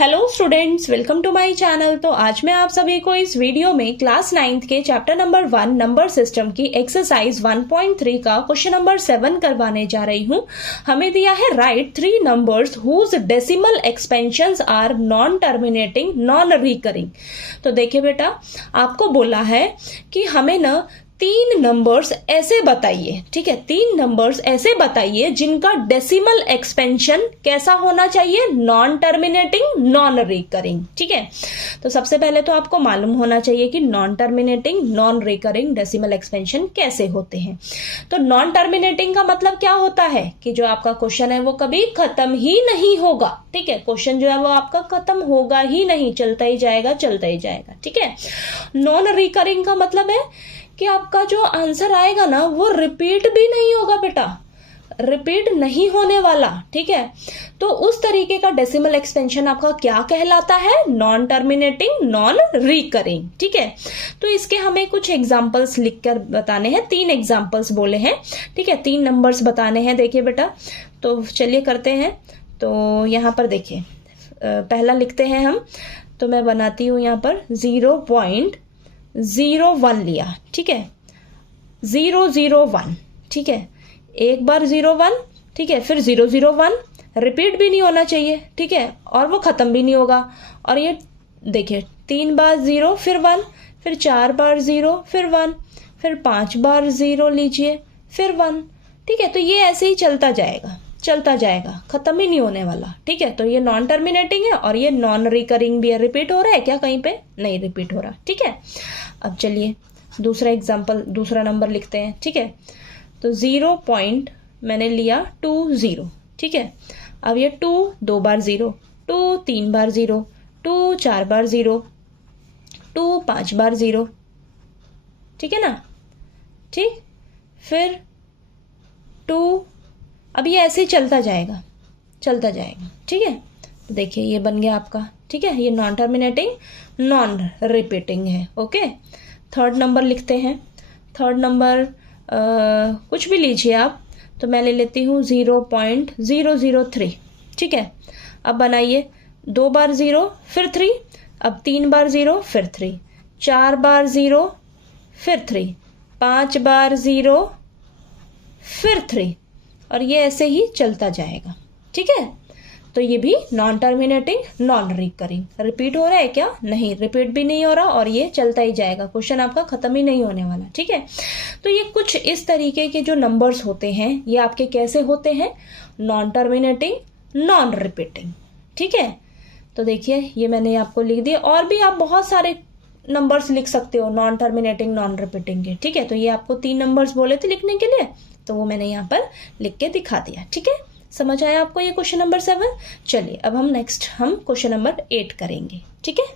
Hello students, welcome to my channel. तो आज मैं आप सभी को इस वीडियो में क्लास 9th के चैप्टर नंबर 1 नंबर सिस्टम की एक्सरसाइज 1.3 का क्वेश्चन नंबर 7 करवाने जा रही हूं। हमें दिया है write 3 numbers whose decimal expansions are non terminating non recurring. तो देखिए बेटा, आपको बोला है कि हमें ना 3 नंबर्स ऐसे बताइए, ठीक है, 3 नंबर्स ऐसे बताइए जिनका डेसिमल एक्सपेंशन कैसा होना चाहिए, नॉन टर्मिनेटिंग नॉन रिकरिंग। ठीक है, तो सबसे पहले तो आपको मालूम होना चाहिए कि non terminating non recurring decimal expansion कैसे होते हैं। तो नॉन टर्मिनेटिंग का मतलब क्या होता है कि जो आपका क्वेश्चन है वो कभी खत्म ही नहीं होगा। ठीक है, क्वेश्चन जो है वो आपका खत्म होगा ही नहीं, चलता ही जाएगा चलता ही जाएगा। ठीक है, नॉन रिकरिंग का मतलब है कि आपका जो आंसर आएगा ना वो रिपीट भी नहीं होगा बेटा, रिपीट नहीं होने वाला। ठीक है, तो उस तरीके का डेसिमल एक्सपेंशन आपका क्या कहलाता है, नॉन टर्मिनेटिंग नॉन रिकरिंग। ठीक है, तो इसके हमें कुछ एग्जांपल्स लिखकर बताने हैं। 3 एग्जांपल्स बोले हैं। ठीक है, 3 नंबर्स बताने हैं। देखिए बेटा, तो चलिए करते हैं। तो यहाँ पर देखिए, पहला लिखते हैं हम। तो मैं बनाती हूँ यहाँ पर 0.01 लिया। ठीक है, 001। ठीक है, एक बार 01, ठीक है, फिर 001, रिपीट भी नहीं होना चाहिए। ठीक है, और वो खत्म भी नहीं होगा। और ये देखिए 3 बार 0 फिर 1, फिर 4 बार 0 फिर 1, फिर 5 बार 0 लीजिए फिर 1। ठीक है, तो ये ऐसे ही चलता जाएगा चलता जाएगा, खत्म ही नहीं होने वाला। ठीक है, तो ये नॉन टर्मिनेटिंग है और ये नॉन रिकरिंग भी है। रिपीट हो रहा है क्या कहीं पे? नहीं रिपीट हो रहा। ठीक है, अब चलिए दूसरा एग्जांपल, दूसरा नंबर लिखते हैं। ठीक है, तो 0 पॉइंट मैंने लिया 20। ठीक है, अब ये 2 2 बार 0, 2 3 बार 0, 2 4 बार 0, 2 5 बार 0। ठीक है ना, ठीक, फिर 2, अब ये ऐसे ही चलता जाएगा चलता जाएगा। ठीक है, तो देखिए ये बन गया आपका। ठीक है, ये नॉन टर्मिनेटिंग नॉन रिपीटिंग है। ओके, थर्ड नंबर लिखते हैं। थर्ड नंबर कुछ भी लीजिए आप। तो मैं ले लेती हूँ 0.003। ठीक है, अब बनाइए 2 बार 0 फिर 3, अब 3 बार 0 फिर 3, 4 बार 0 फिर 3, 5 बार 0 फिर 3, और ये ऐसे ही चलता जाएगा। ठीक है, तो ये भी non terminating non recurring. Repeat हो रहा है क्या? नहीं, रिपीट भी नहीं हो रहा और ये चलता ही जाएगा, क्वेश्चन आपका खत्म ही नहीं होने वाला। ठीक है, तो ये कुछ इस तरीके के जो नंबर्स होते हैं ये आपके कैसे होते हैं, नॉन टर्मिनेटिंग नॉन रिपीटिंग। ठीक है, तो देखिए ये मैंने आपको लिख दिया, और भी आप बहुत सारे नंबर्स लिख सकते हो नॉन टर्मिनेटिंग नॉन रिपीटिंग के। ठीक है, तो ये आपको 3 नंबर्स बोले थे लिखने के लिए, तो वो मैंने यहाँ पर लिख के दिखा दिया। ठीक है, समझ आया आपको ये क्वेश्चन नंबर 7? चलिए अब हम नेक्स्ट क्वेश्चन नंबर 8 करेंगे। ठीक है।